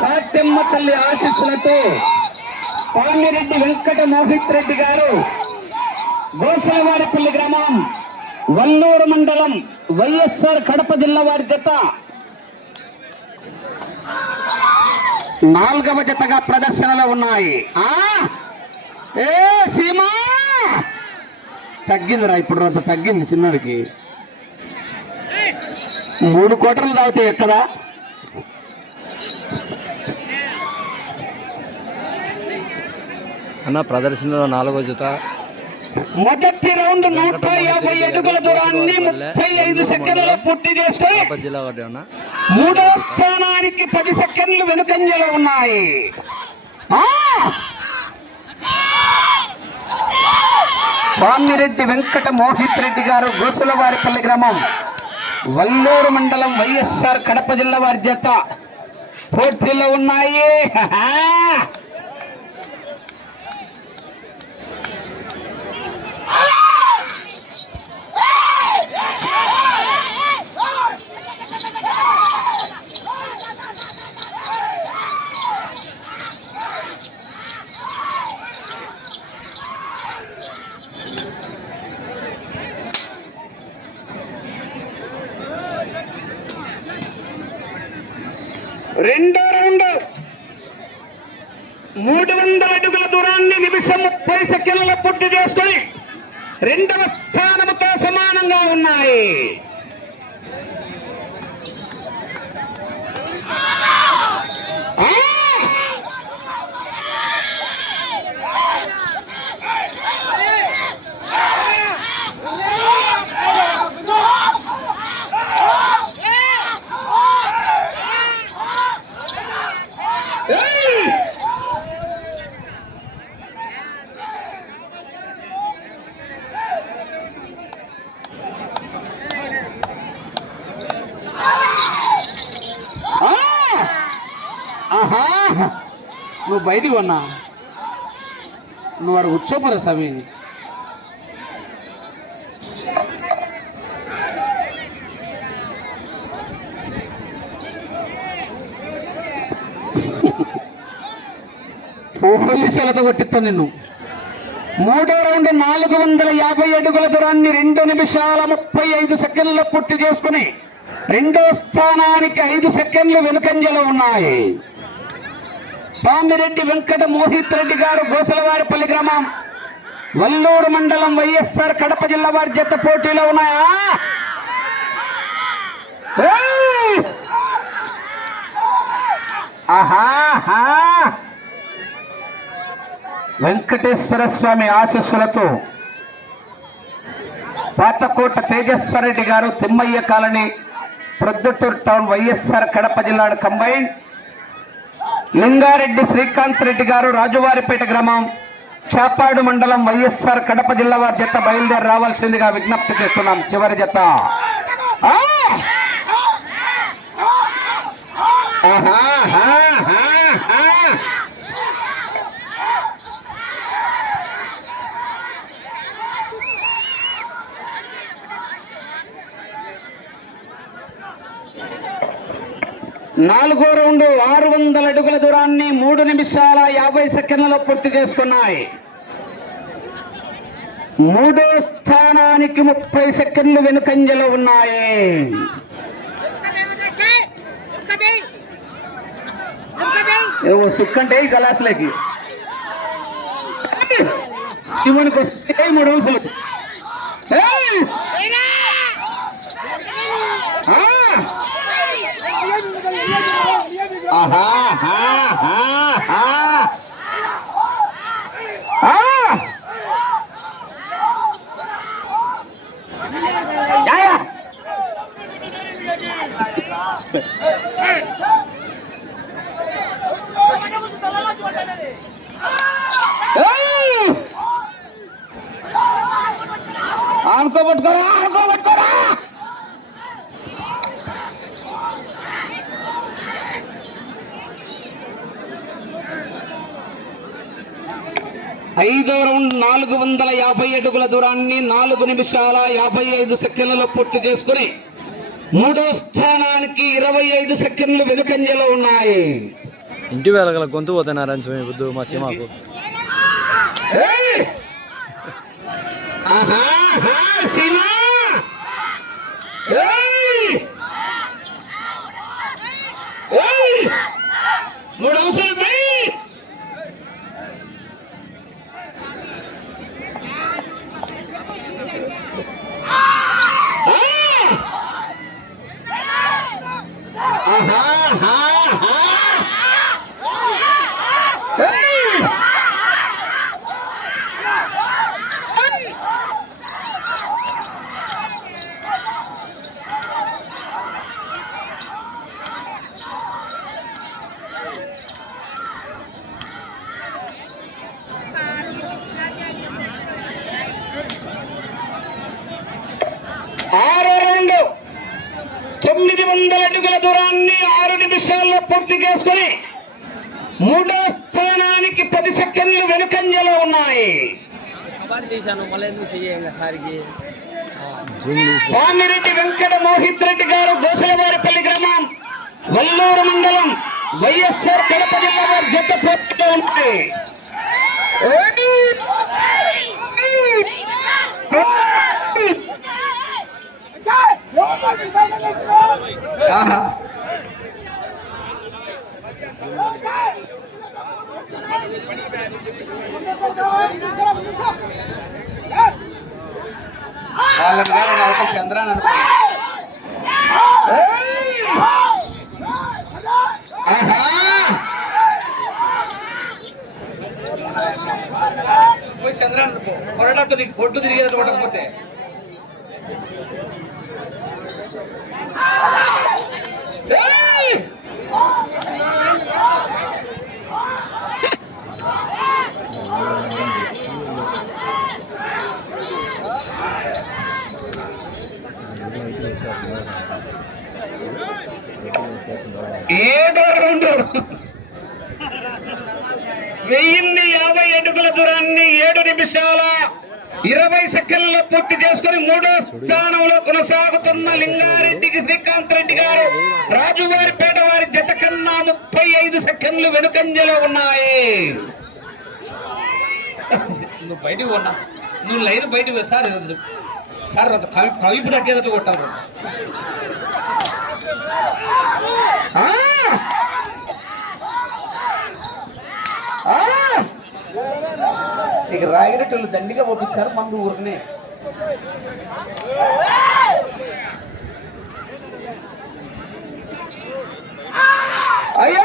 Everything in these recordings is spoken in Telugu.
కాటెమ్మ తల్లి ఆశీస్సులతో పామిరెడ్డి వెంకట మోహిత్ రెడ్డి గారు గోసలవారిపల్లి గ్రామం వల్లూరు మండలం వైఎస్ఆర్ కడప జిల్లా వారి జత 4వ జతగా ప్రదర్శనలో ఉన్నాయి. ఏ సీమా తగ్గిందిరా, ఇప్పుడు అంత తగ్గింది. చిన్నడికి 3 కోటర్లు తాగుతాయి ఎక్కడ. అన్న ప్రదర్శనలో 4వ జత మొదటి రౌండ్ 150 అడుగుల దూరాన్ని 35 సెకండ్లలో పూర్తి చేసుకొని మూడో స్థానానికి 10 సెకండ్లు వెనుకంజలో ఉన్నాయి. పామిరెడ్డి వెంకట మోహిత్ రెడ్డి గారు గోసులవారిపల్లి గ్రామం వల్లూరు మండలం వైఎస్ఆర్ కడప జిల్లా వారి జత పోటీలో ఉన్నాయి. రెండో రౌండ్ 300 అడుగుల దూరాన్ని నిమిషం 30 సెకండ్ల పూర్తి చేసుకొని 2వ స్థానముతో సమానంగా ఉన్నాయి. నువ్వు బయటికి ఉన్నా, నువ్వు వాడు కూర్చోపరా సవి. పోలీసులతో కొట్టిస్తాను నిన్ను. మూడో రౌండ్ 450 అడుగుల దూరాన్ని 2 నిమిషాల 35 సెకండ్ల పూర్తి చేసుకుని 2వ స్థానానికి 5 సెకండ్లు వెనుకంజలో ఉన్నాయి. పామిరెడ్డి వెంకట మోహిత్ రెడ్డి గారు గోసలవారిపల్లి గ్రామం వల్లూరు మండలం వైఎస్ఆర్ కడప జిల్లా వారి జత పోటీలో ఉన్నాయా. వెంకటేశ్వర స్వామి ఆశీస్సులతో పాతకోట తేజస్వరెడ్డి గారు తిమ్మయ్య కాలనీ ప్రొద్దుటూరు టౌన్ వైఎస్ఆర్ కడప జిల్లా కంబైన్, లింగారెడ్డి శ్రీకాంత్ రెడ్డి గారు రాజువారిపేట గ్రామం చాపాడు మండలం వైఎస్ఆర్ కడప జిల్లా వారి జత బయలుదేరి రావాల్సిందిగా విజ్ఞప్తి చేస్తున్నాం. చివరి జత 4వ రౌండ్ 600 అడుగుల దూరాన్ని 3 నిమిషాల 50 సెకండ్లలో పూర్తి చేసుకున్నాయి. 3వ స్థానానికి 30 సెకండ్లు వెనుకంజలో ఉన్నాయి. సుక్కంటే గలాసులకి శివునికి వస్తే 3 అంశాలు. అనుకోబట్టుకోరా అనుకోబట్టుకోరా. 5వ రౌండ్ 450 అడుగుల దూరాన్ని 4 నిమిషాల 55 సెకండ్లలో పూర్తి చేసుకుని 3వ స్థానానికి 25 సెకండ్లు వెనుకంజలో ఉన్నాయి. ఇంటి వేళగల గొంతు పోతున్నారని స్వామి బుద్ధు మా సీమాకు. మూడు అవసరం ఆరో రౌండ్ 900 అడుగుల దూరాన్ని 6 నిమిషాల్లో పూర్తి చేసుకుని మూడో స్థానానికి 10 సెకండ్లు వెనుకంజలో ఉన్నాయి. స్వామిరెడ్డి వెంకట మోహిత్ రెడ్డి గారు గోసలవారిపల్లి గ్రామం వల్లూరు మండలం వైఎస్ఆర్ కడప జిల్లా వారి జట్టు పోటీలో ఉంది. చంద్రాన్ని చంద్రాన్ని కొరడాతో నీకు పొట్టు తిరిగేది కొట్టకపోతే ఏడో రౌండ్ 1050 అడుగుల దూరాన్ని 7 నిమిషాల 20 సెకండ్లు పూర్తి చేసుకుని మూడో స్థానంలో కొనసాగుతున్న లింగారెడ్డికి శ్రీకాంత్ రెడ్డి గారు రాజువారిపేట వారి జత కన్నా 35 సెకండ్లు వెనుకంజలో ఉన్నాయి. నువ్వు బయటికి ఉన్నా, నువ్వు లైన్ బయటకు సార్ సార్ కవిపు తగ్గేటట్టు కొట్టారు. ఇక రాగినట్టు దండిగా పంపించారు మందు ఊరిని. అయ్యా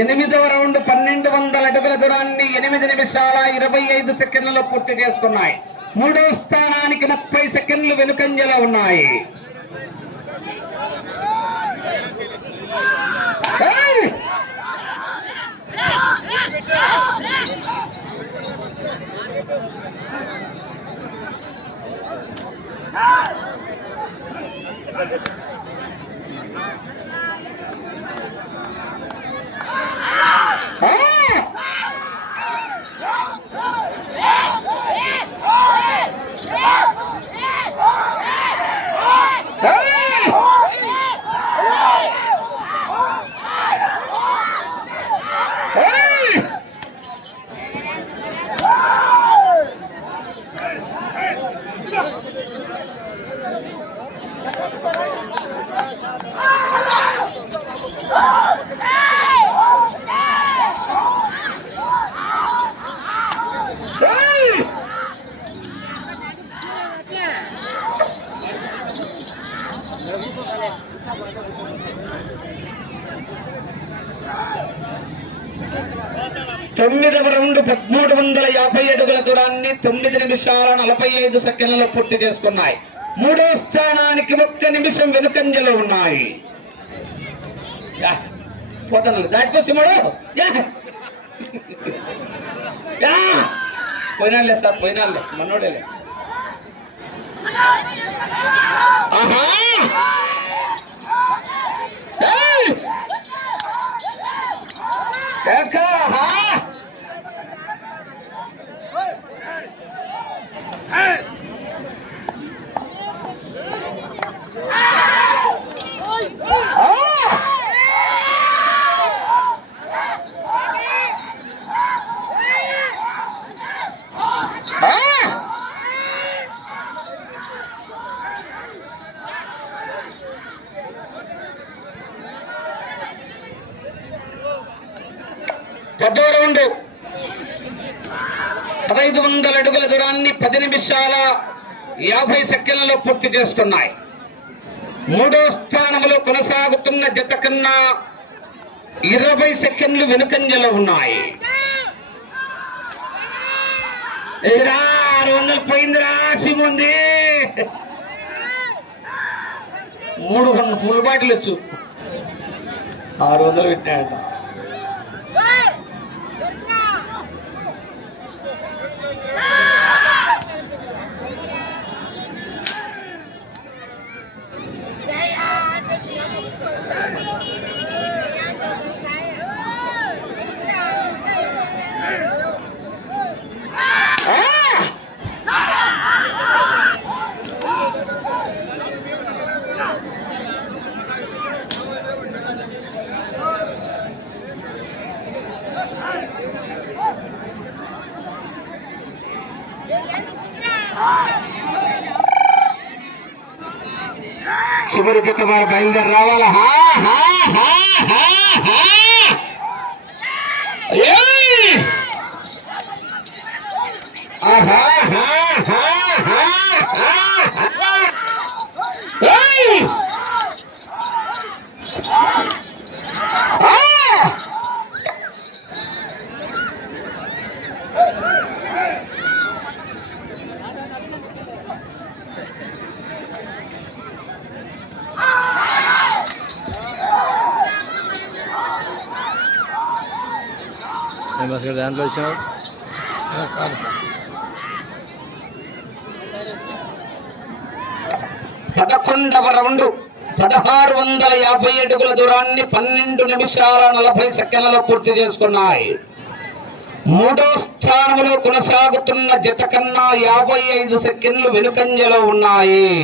ఎనిమిదవ రౌండ్ 1200 అడుగుల దూరాన్ని 8 నిమిషాల 25 సెకండ్లలో పూర్తి చేసుకున్నాయి. మూడో స్థానానికి 30 సెకండ్లు వెనుకంజలో ఉన్నాయి. తొమ్మిదవ రౌండ్ 1350 అడుగుల దూరాన్ని 9 నిమిషాల 45 సెకండ్లలో పూర్తి చేసుకున్నాయి. మూడో స్థానానికి 1 నిమిషం వెనుకంజలో ఉన్నాయి. పోతాను దాటికో సిమడు పోయినాలే సార్, పోయినాలే, మనోడేలే. పదో రౌండ్ 1500 అడుగుల దూరాన్ని 10 నిమిషాల 50 సెకండ్లలో పూర్తి చేసుకున్నాయి. మూడో స్థానంలో కొనసాగుతున్న జత కన్నా 20 సెకండ్లు వెనుకంజలో ఉన్నాయి. 600 పోయింది, రాసి ఉంది. 300 ఫుల్ బాటిల్ వచ్చు, 600 పెట్టాడట. చివరి జత వారు బయలుదేరి రావాలా? దాంట్లో వచ్చినావు 11వ రౌండ్ 1650 అడుగుల దూరాన్ని 12 నిమిషాల 40 సెకండ్లలో పూర్తి చేసుకున్నాయి. మూడో స్థానంలో కొనసాగుతున్న జత కన్నా 55 సెకండ్లు వెనుకంజలో ఉన్నాయి.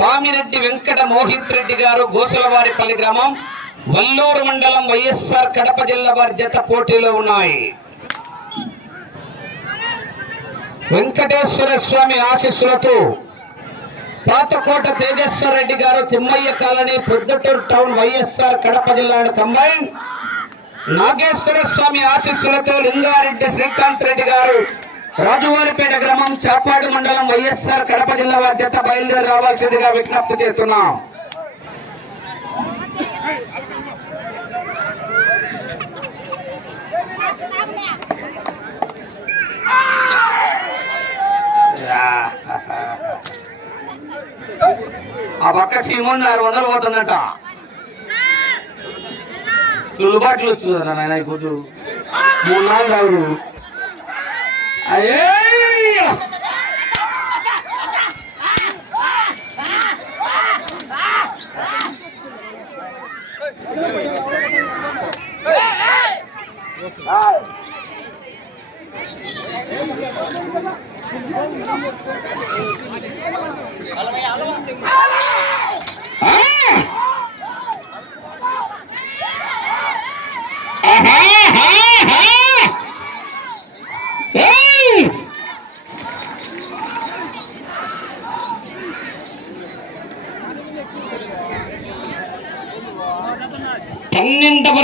పామిరెడ్డి వెంకట మోహిత్ రెడ్డి గారు, గోసులవారిపల్లి గ్రామం, వల్లూరు మండలం, వైఎస్ఆర్ కడప జిల్లా వారి జత పోటీలో ఉన్నాయి. వెంకటేశ్వర స్వామి ఆశీస్సులతో పాతకోట తేజేశ్వర రెడ్డి గారు, తిమ్మయ్య కాలనీ, పొద్దుటూరు టౌన్, వైఎస్ఆర్ కడప జిల్లా కంబైన్. నాగేశ్వర స్వామి ఆశీస్సులతో లింగారెడ్డి శ్రీకాంత్ రెడ్డి గారు, రాజువారిపేట గ్రామం, చాపాడు మండలం, వైఎస్ఆర్ కడప జిల్లా వారి జత బయలుదేరి రావాల్సిందిగా విజ్ఞప్తి చేస్తున్నాం. ఆ పక్క సీమోన్ 600 పోతుందట. సులుబాట్లు వచ్చు కదా నాయన, కొంచెం 3-4 రాదు. అయ్యే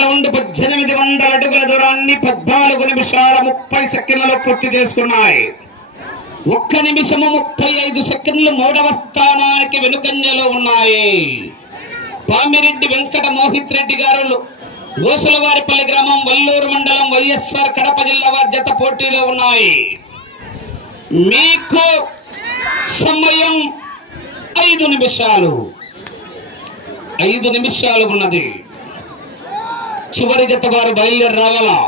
రౌండ్ 1800 అడుగుల దూరాన్ని 14 నిమిషాల 30 సెకండ్లలో పూర్తి చేసుకున్నాయి. 1 నిమిషము 35 సెకండ్లు మూడవ స్థానానికి వెనుకంజలో ఉన్నాయి. పామిరెడ్డి వెంకట మోహిత్ రెడ్డి గారు, గోసులవారిపల్లి గ్రామం, వల్లూరు మండలం, వైఎస్ఆర్ కడప జిల్లా వారి జత పోటీలో ఉన్నాయి. మీకు సమయం 5 నిమిషాలు. 5 నిమిషాలు ఉన్నది. చివరి జత వారు బయలుదేరి రావాలా?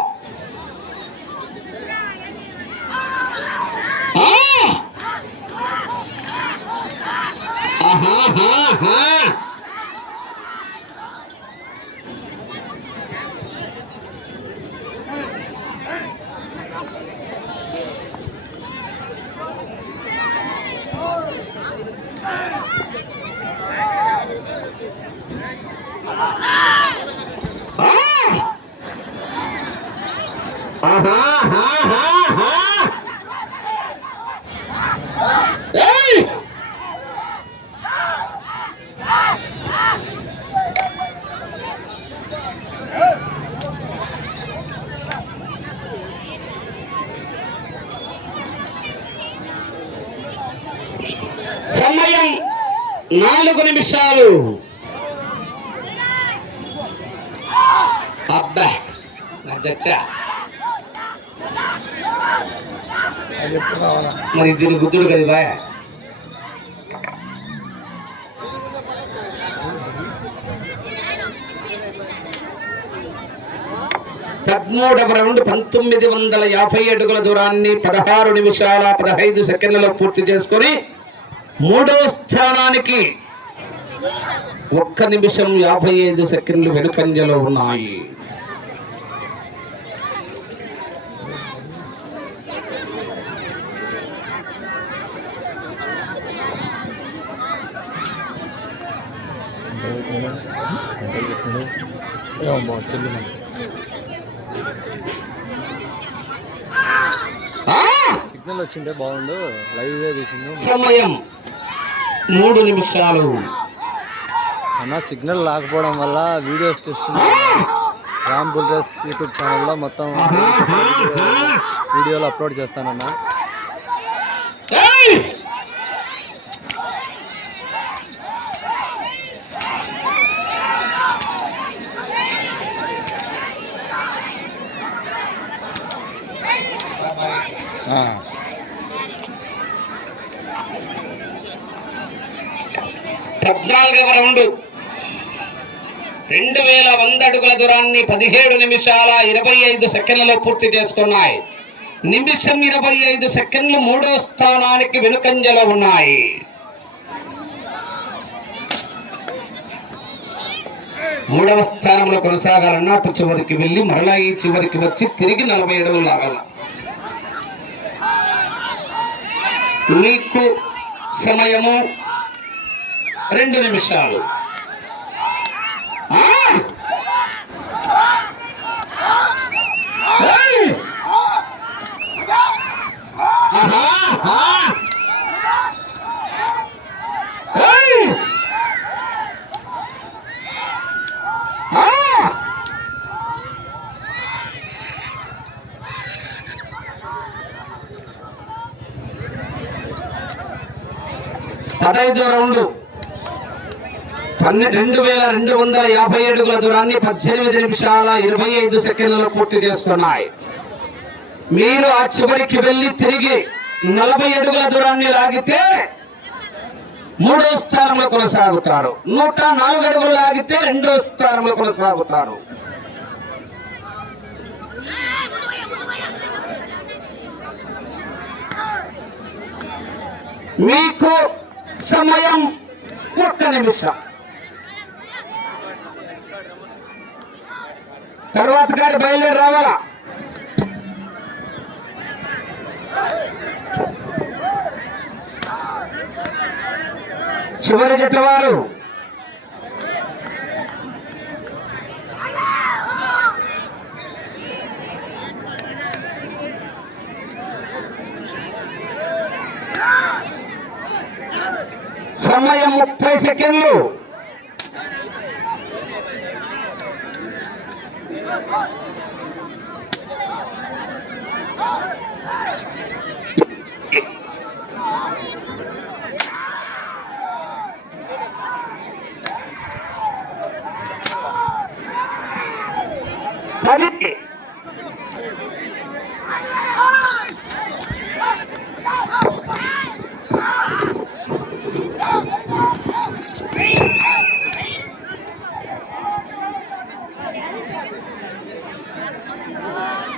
సమయం 4 నిమిషాలు. అబ్బా మరి దీని బుద్ధుడు కదా బాయ్. 13వ రౌండ్ 1950 అడుగుల దూరాన్ని 16 నిమిషాల 15 సెకండ్లలో పూర్తి చేసుకొని 3వ స్థానానికి 1 నిమిషం 55 సెకండ్లు వెనుకంజలో ఉన్నాయి. సిగ్నల్ వచ్చింటే బాగుండు. లైవ్ తీసిండు. సమయం 3 నిమిషాలు. అన్న సిగ్నల్ లేకపోవడం వల్ల వీడియోస్ చూస్తున్నా. రామ్ బుల్రస్ యూట్యూబ్ ఛానల్లో మొత్తం వీడియోలు అప్లోడ్ చేస్తానన్నా. పద్నాలుగవ రౌండ్ 2100 అడుగుల దూరాన్ని 17 నిమిషాల 25 సెకండ్లలో పూర్తి చేసుకున్నాయి. నిమిషం 25 సెకండ్లు 3వ స్థానానికి వెనుకంజలో ఉన్నాయి. మూడవ స్థానంలో కొనసాగాలన్నా అటు చివరికి వెళ్ళి మరలా ఈ చివరికి వచ్చి తిరిగి 40 అడుగులు లాగాల. మీకు సమయము 2 నిమిషాలు. పదైదో రౌండ్ 2250 అడుగుల దూరాన్ని 18 నిమిషాల 25 సెకండ్లలో పూర్తి చేసుకున్నాయి. మీరు ఆ చివరికి వెళ్ళి తిరిగి 40 అడుగుల దూరాన్ని లాగితే 3వ స్థానంలో కొనసాగుతారు. 104 అడుగులు లాగితే 2వ స్థానంలో కొనసాగుతారు. మీకు సమయం 1 నిమిషం. తర్వాత గారి బయలుదేరి రావాలా. చివరి జట్ల వారు సమయం 30 సెకండ్లు.